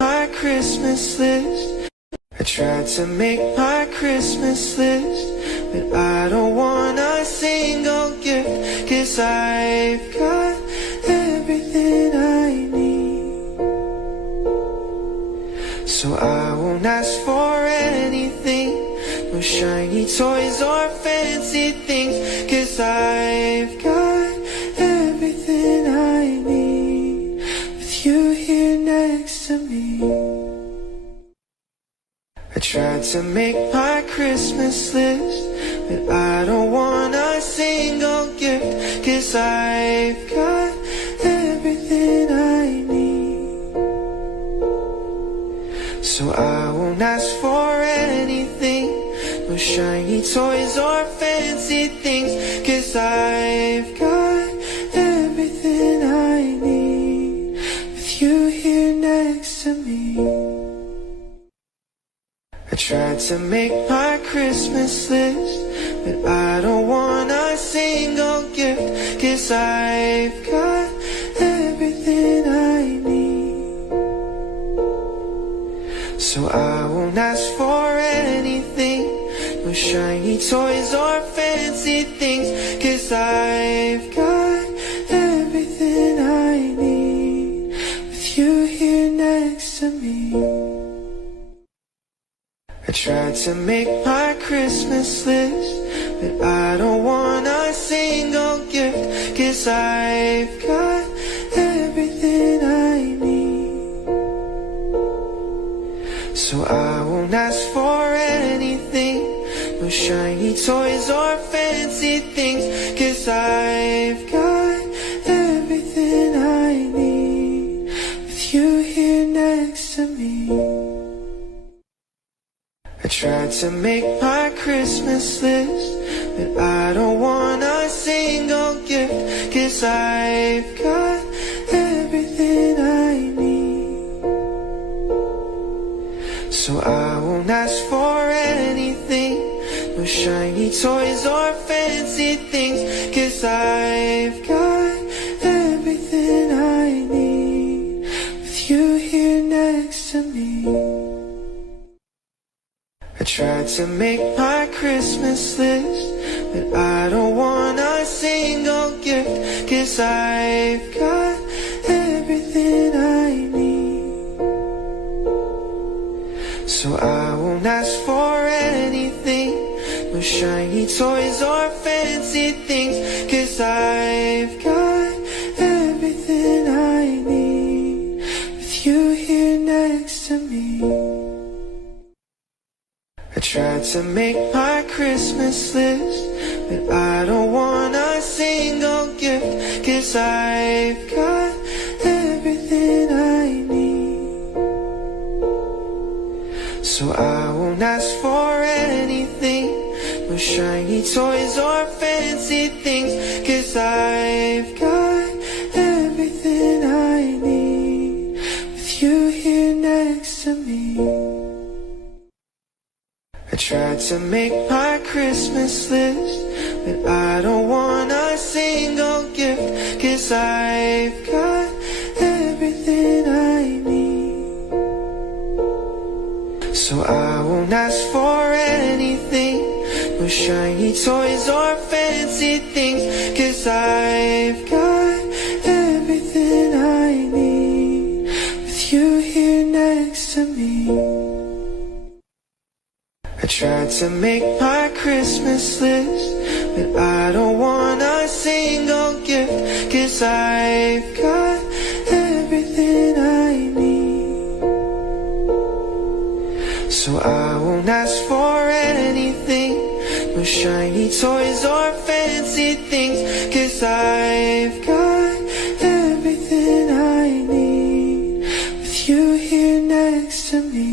my Christmas list. I tried to make my Christmas list, but I don't want a single gift, 'cause I've got everything I need. So I won't ask for anything, no shiny toys or fancy things, 'cause I've got everything I need, with you here next to me. I tried to make my Christmas list, but I don't want a single gift, 'cause I've got everything I need. So I won't ask for anything, no shiny toys or fancy things, 'cause I've got everything I need, with you here next to me. I tried to make my Christmas list, but I don't want a single gift, 'cause I've got everything I need. So I won't ask for anything, no shiny toys or fancy things, 'cause I've got everything I need, with you here next to me. I tried to make my Christmas list, but I don't want a single gift, 'cause I've got everything I need. So I won't ask for anything, no shiny toys or fancy things, 'cause I've got everything I need, with you here next to me. I tried to make my Christmas list, but I don't want a single gift, 'cause I've got everything I need. So I won't ask for anything, no shiny toys or fancy things, 'cause I've got everything I need, with you here next to me. I tried to make my Christmas list, but I don't want a single gift, 'cause I've got everything I need. So I won't ask for anything, no shiny toys or fancy things, 'cause I've got everything I need, with you here next to me. I tried to make my Christmas list, but I don't want a single gift, 'cause I've got everything I need. So I won't ask for anything, no shiny toys or fancy things, 'cause I've got everything I need, with you here next to me. I tried to make my Christmas list, but I don't want a single gift, 'cause I've got everything I need. So I won't ask for anything, no shiny toys or fancy things, 'cause I've got everything I need, with you here next to me. I tried to make my Christmas list, but I don't want a single gift, 'cause I've got everything I need. So I won't ask for anything, no shiny toys or fancy things, 'cause I've got everything I need, with you here next to me.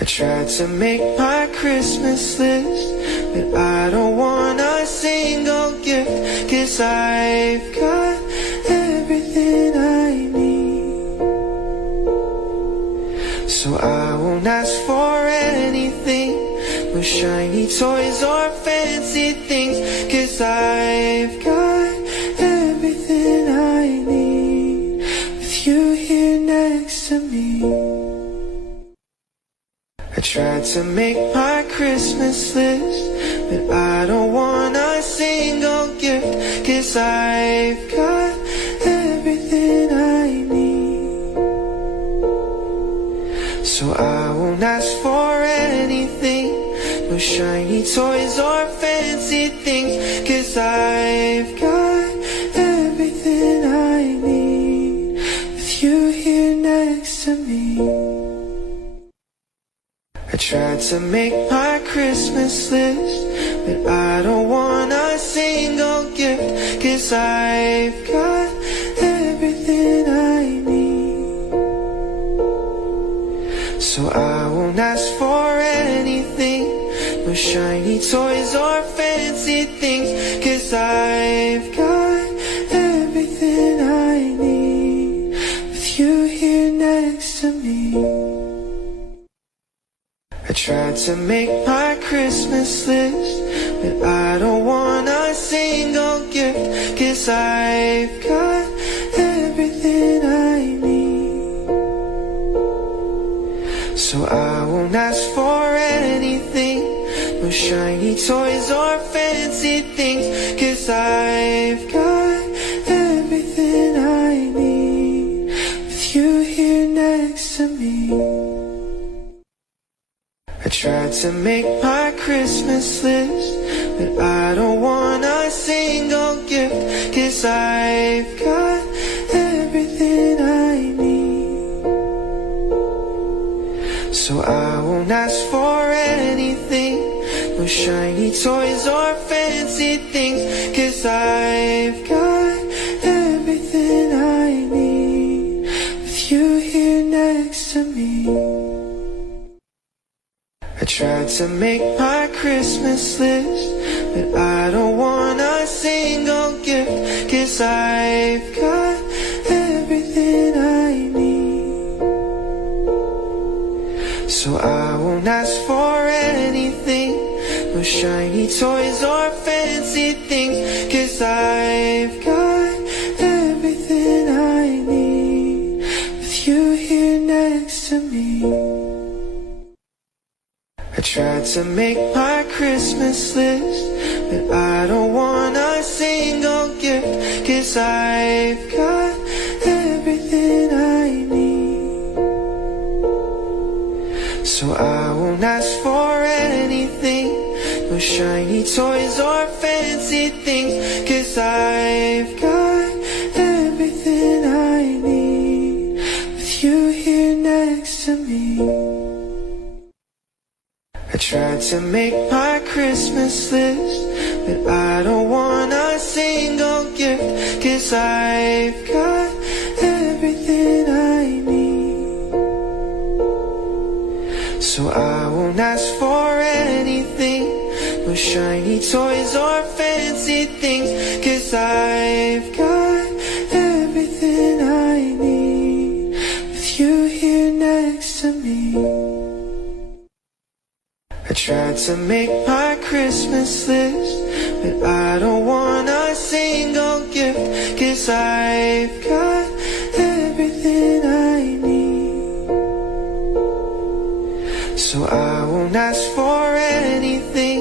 I tried to make my Christmas list, but I don't want a single gift, 'cause I've got everything I need. So I won't ask for anything, no shiny toys or fancy things, 'cause I've got everything I need, with you here next to me. I tried to make my Christmas list, but I don't want a single gift, 'cause I've got everything I need. So I won't ask for anything, no shiny toys or fancy things, 'cause I've got everything I need, with you here next to me. I tried to make my Christmas list, but I don't want a single gift, 'cause I've got everything I need. So I won't ask for anything, no shiny toys or fancy things, 'cause I've got everything I need, with you here next to me. I tried to make my Christmas list, but I don't want a single gift, 'cause I've got everything I need. So I won't ask for anything, no shiny toys or fancy things, 'cause I've got everything I need, with you here next to me. I tried to make my Christmas list, but I don't want a single gift, 'cause I've got everything I need. So I won't ask for anything, no shiny toys or fancy things, 'cause I've got everything I need, with you here next to me. I tried to make my Christmas list, but I don't want a single gift, 'cause I've got everything I need. So I won't ask for anything, no shiny toys or fancy things, 'cause I've got everything I need, with you here next to me. I tried to make my Christmas list, but I don't want a single gift, 'cause I've got everything I need. So I won't ask for anything, no shiny toys or fancy things, 'cause I've got everything I need, with you here next to me. I tried to make my Christmas list, but I don't want a single gift, 'cause I've got everything I need. So I won't ask for anything, no shiny toys or fancy things, 'cause I've got everything I need, with you here next to me. I tried to make my Christmas list, but I don't want a single gift, 'cause I've got everything I need. So I won't ask for anything,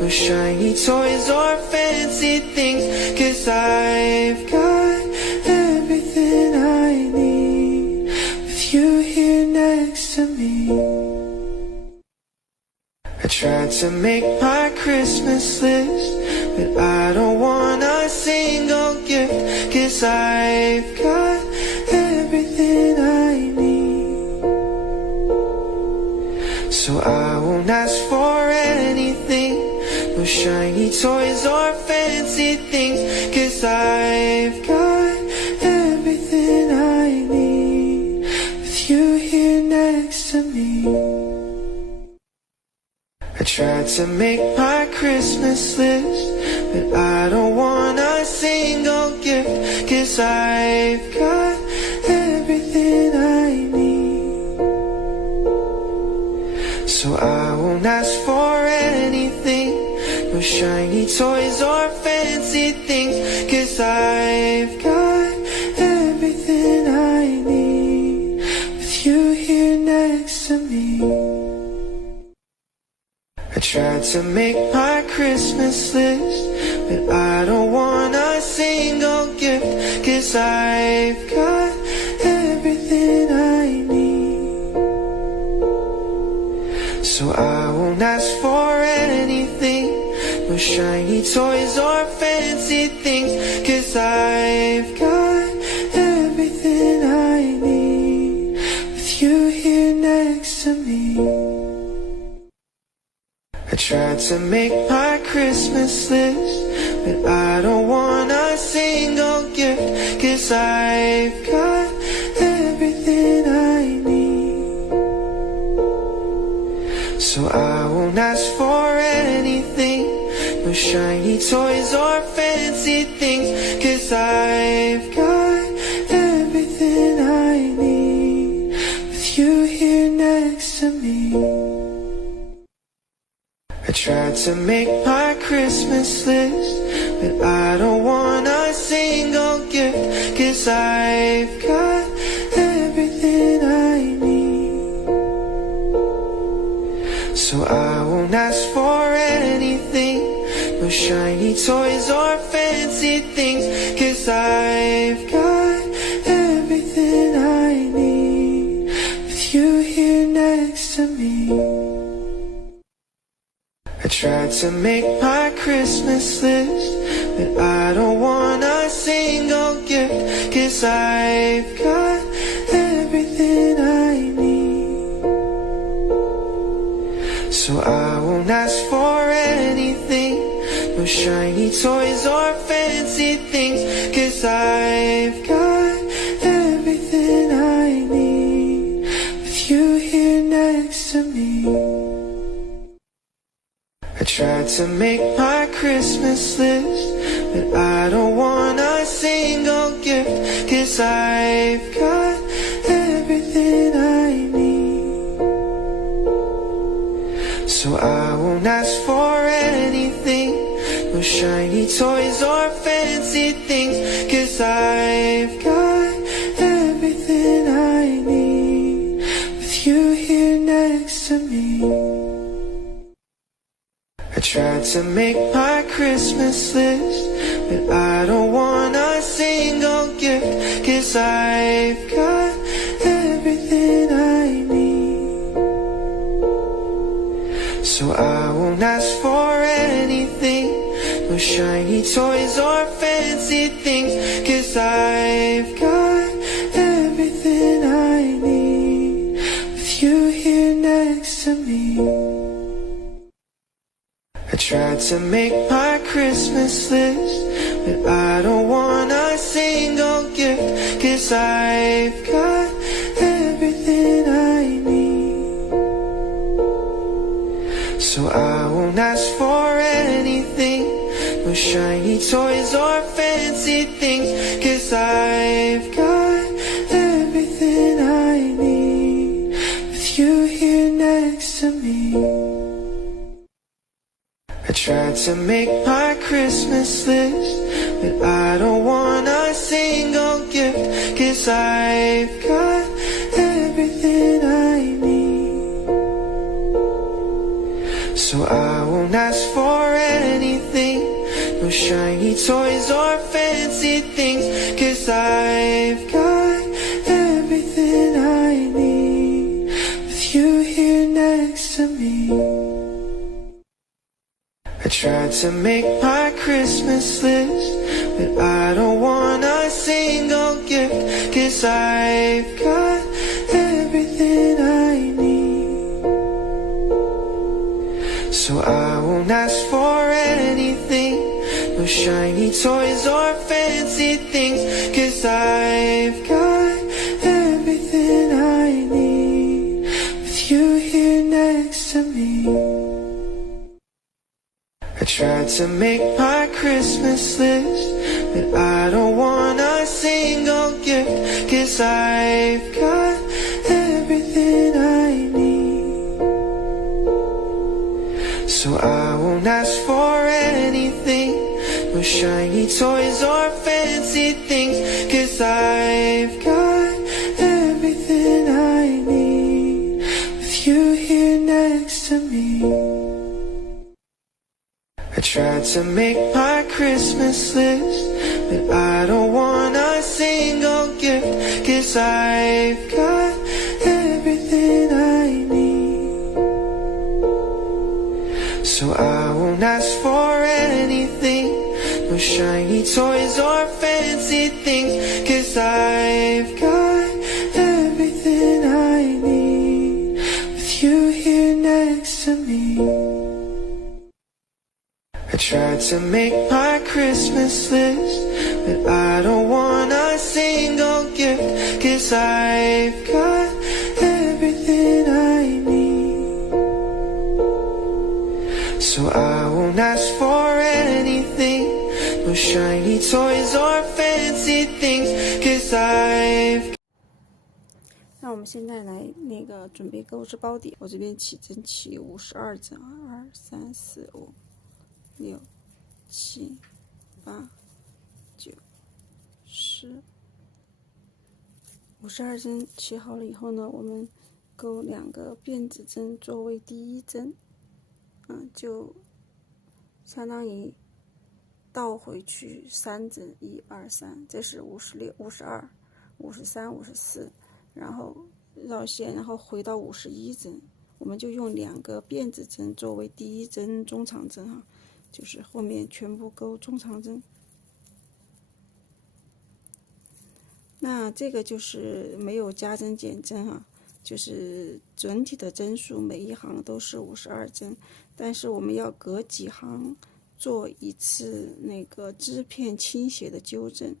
no shiny toys or fancy things, 'cause I've got everything I need, with you here next to me. I tried to make my Christmas list, but I don't want a single gift, 'cause I've got everything I need. So I won't ask for anything, no shiny toys or fancy things, 'cause I've got everything I need, with you here next to me. I tried to make my Christmas list, but I don't want a single gift, 'cause I've got everything I need. So I won't ask for anything, no shiny toys or fancy things, 'cause I've got everything I need, to make my Christmas list, but I don't want a single gift, 'cause I've got everything I need. So I won't ask for anything, no shiny toys or fancy things, 'cause I've got everything I need, with you here next to me. I tried to make my Christmas list, but I don't want a single gift, 'cause I've got everything I need. So I won't ask for anything, no shiny toys or fancy things, 'cause I've got everything I need, with you here next to me. I tried to make my Christmas list, but I don't want a single gift, 'cause I've got everything I need. So I won't ask for anything, no shiny toys or fancy things, 'cause I've got everything I need, with you here next to me. I tried to make my Christmas list, but I don't want a single gift, 'cause I've got everything I need. So I won't ask for anything, no shiny toys or fancy things, 'cause I've got everything I need, with you here next to me. I tried to make my Christmas list, but I don't want a single gift, 'cause I've got everything I need. So I won't ask for anything, no shiny toys or fancy things, 'cause I've got everything I need, with you here next to me. I tried to make my Christmas list, but I don't want a single gift, 'cause I've got everything I need. So I won't ask for anything, no shiny toys or fancy things, 'cause I've got everything I need, with you here next to me. I tried to make my Christmas list, but I don't want a single gift, 'cause I've got everything I need. So I won't ask for anything, no shiny toys or fancy things, 'cause I've got everything I need, with you here next to me. I tried to make my Christmas list, but I don't want a single gift, 'cause I've got everything I need. So I won't ask for anything, no shiny toys or fancy things, 'cause I've got everything I need, with you here next to me. I tried to make my Christmas list, but I don't want a single gift, 'cause I've got everything I need. So I won't ask for anything, no shiny toys or fancy things, 'cause I've got everything I need, with you here next to me. I tried to make my Christmas list, but I don't want a single gift, 'cause I've got everything I need. So I won't ask for anything, no shiny toys or fancy things, 'cause I've got everything I need, with you here next to me. to make my Christmas list, but I don't want a single gift, 'cause I've got everything I need. So I won't ask for anything, no shiny toys or fancy things, 'cause I've got everything I need, with you here next to me. I tried to make my Christmas list, but I don't want a single gift, 'cause I've got everything I need. So I won't ask for anything, no shiny toys or fancy things, 'cause I've. 那我们现在来准备钩织包底，我这边起针起52针，2、3、4、5、6、7、8、9、10。52针起好了以后呢，我们钩2个辫子针作为第一针，就相当于倒回去3针，1、2、3，这是56、52、53、54，然后绕线，然后回到51针，我们就用2个辫子针作为第一针中长针哈，就是后面全部钩中长针。那这个就是没有加针减针哈，就是整体的针数每一行都是52针，但是我们要隔几行做一次那个织片倾斜的纠正。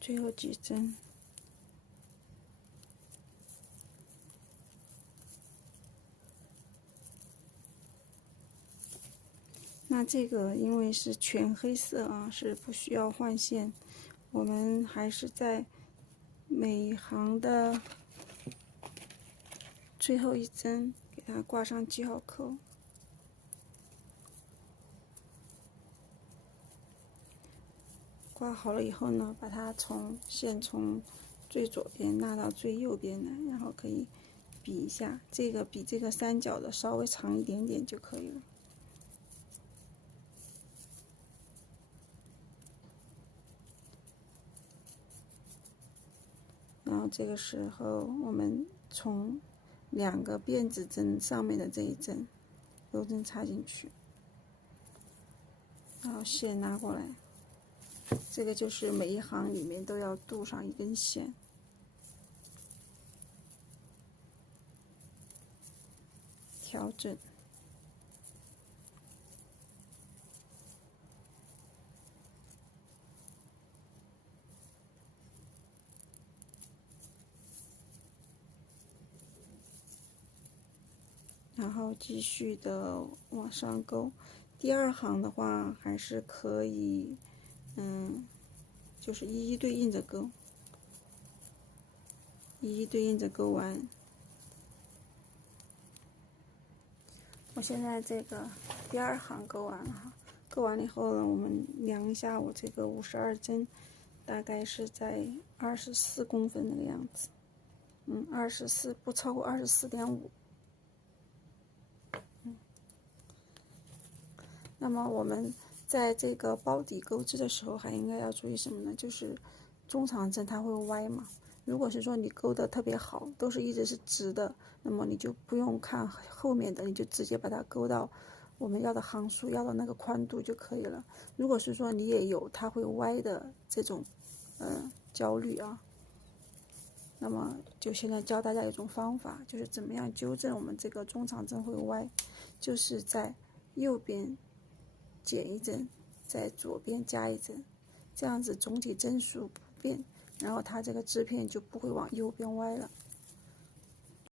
最后几针。那这个因为是全黑色啊，是不需要换线，我们还是在每一行的最后一针给它挂上记号扣。挂好了以后呢，把它从最左边拉到最右边来，然后可以比一下，这个比这个三角的稍微长一点点就可以了。然后这个时候我们从2个辫子针上面的这一针钩针插进去，然后线拉过来，这个就是每一行里面都要镀上一根线。调整。然后继续的往上钩，第2行的话还是可以，就是一一对应着钩，一一对应着钩完。我现在这个第2行钩完了哈，钩完了以后呢，我们量一下我这个52针，大概是在24公分那个样子，24不超过24.5。那么我们在这个包底钩织的时候，还应该要注意什么呢？就是中长针它会歪嘛。如果是说你钩的特别好，都是一直是直的，那么你就不用看后面的，你就直接把它钩到我们要的行数，要的那个宽度就可以了。如果是说你也有它会歪的这种焦虑啊，那么就现在教大家一种方法，就是怎么样纠正我们这个中长针会歪，就是在右边减一针，在左边加一针，这样子总体针数不变，然后它这个织片就不会往右边歪了。